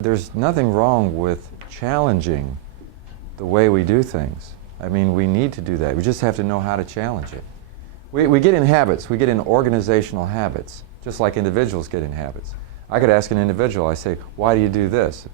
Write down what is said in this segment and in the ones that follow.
There's nothing wrong with challenging the way we do things. I mean, we need to do that. We just have to know how to challenge it. We get in habits. We get in organizational habits, just like individuals get in habits. I could ask an individual, I say, why do you do this?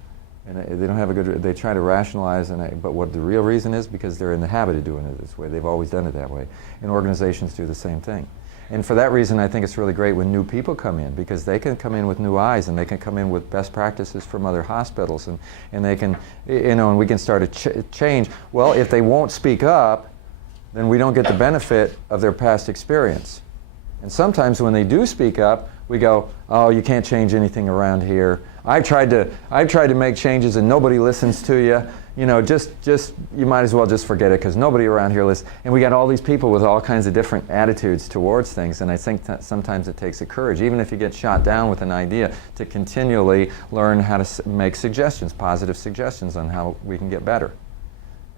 And they don't have a good, they try to rationalize, but what the real reason is, because they're in the habit of doing it this way. They've always done it that way. And organizations do the same thing. And for that reason, I think it's really great when new people come in, because they can come in with new eyes, and they can come in with best practices from other hospitals, and they can, and we can start a change. Well, if they won't speak up, then we don't get the benefit of their past experience. And sometimes when they do speak up, we go, oh, you can't change anything around here. I've tried to make changes and nobody listens to you. You know, you might as well just forget it, because nobody around here listens. And we got all these people with all kinds of different attitudes towards things, and I think that sometimes it takes a courage, even if you get shot down with an idea, to continually learn how to make suggestions, positive suggestions on how we can get better.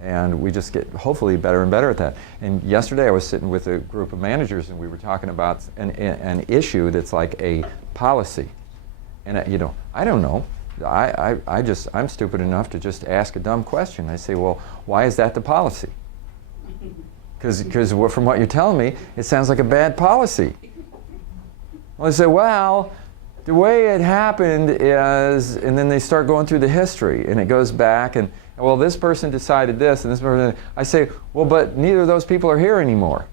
And we just get, hopefully, better and better at that. And yesterday I was sitting with a group of managers, and we were talking about an issue that's like a policy. And you know, I don't know. I'm stupid enough to just ask a dumb question. I say, well, why is that the policy? Because from what you're telling me, it sounds like a bad policy. Well, I say, well, the way it happened is, and then they start going through the history, and it goes back, and well, this person decided this, and this person. I say, well, but neither of those people are here anymore.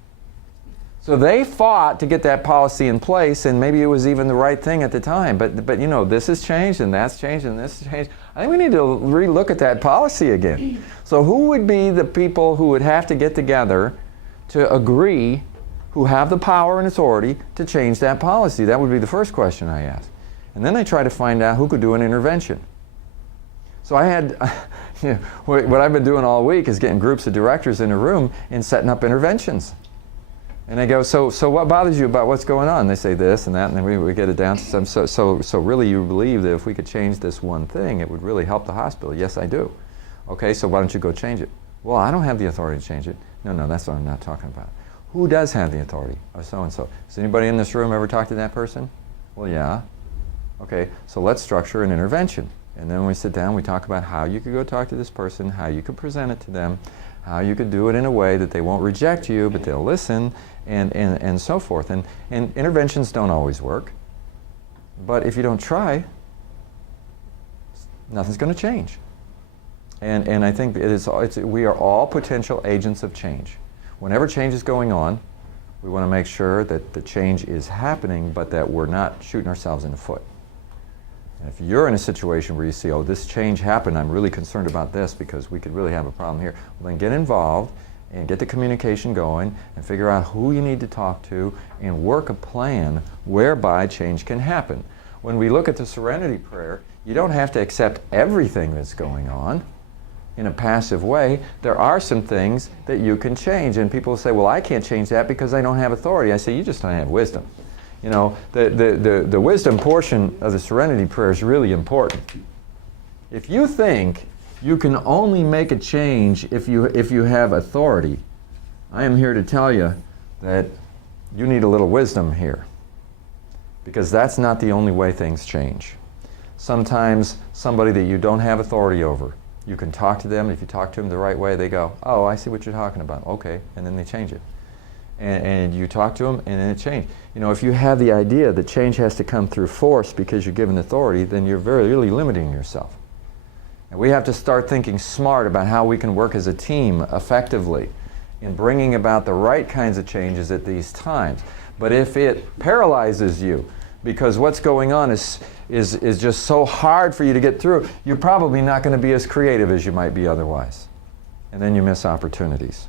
So they fought to get that policy in place, and maybe it was even the right thing at the time. But you know, this has changed, and that's changed, and this has changed. I think we need to relook at that policy again. So who would be the people who would have to get together to agree, who have the power and authority to change that policy? That would be the first question I ask. And then I try to find out who could do an intervention. So I had, you know, what I've been doing all week is getting groups of directors in a room and setting up interventions. And I go, so what bothers you about what's going on? They say this and that, and then we get it down to some. So really you believe that if we could change this one thing, it would really help the hospital? Yes, I do. Okay, so why don't you go change it? Well, I don't have the authority to change it. No, that's what I'm not talking about. Who does have the authority? Or so-and-so. Has anybody in this room ever talked to that person? Well, yeah. Okay, so let's structure an intervention. And then when we sit down, we talk about how you could go talk to this person, how you could present it to them, how you could do it in a way that they won't reject you, but they'll listen, and so forth. And interventions don't always work. But if you don't try, nothing's going to change. And I think we are all potential agents of change. Whenever change is going on, we want to make sure that the change is happening, but that we're not shooting ourselves in the foot. And if you're in a situation where you see, oh, this change happened, I'm really concerned about this because we could really have a problem here, well, then get involved and get the communication going and figure out who you need to talk to and work a plan whereby change can happen. When we look at the Serenity Prayer, you don't have to accept everything that's going on in a passive way. There are some things that you can change. And people say, well, I can't change that because I don't have authority. I say, you just don't have wisdom. You know, the wisdom portion of the Serenity Prayer is really important. If you think you can only make a change if you have authority, I am here to tell you that you need a little wisdom here, because that's not the only way things change. Sometimes somebody that you don't have authority over, you can talk to them. If you talk to them the right way, they go, oh, I see what you're talking about. Okay, and then they change it. And you talk to them, and then it changes. You know, if you have the idea that change has to come through force because you're given authority, then you're really limiting yourself. And we have to start thinking smart about how we can work as a team effectively in bringing about the right kinds of changes at these times. But if it paralyzes you because what's going on is just so hard for you to get through, you're probably not going to be as creative as you might be otherwise. And then you miss opportunities.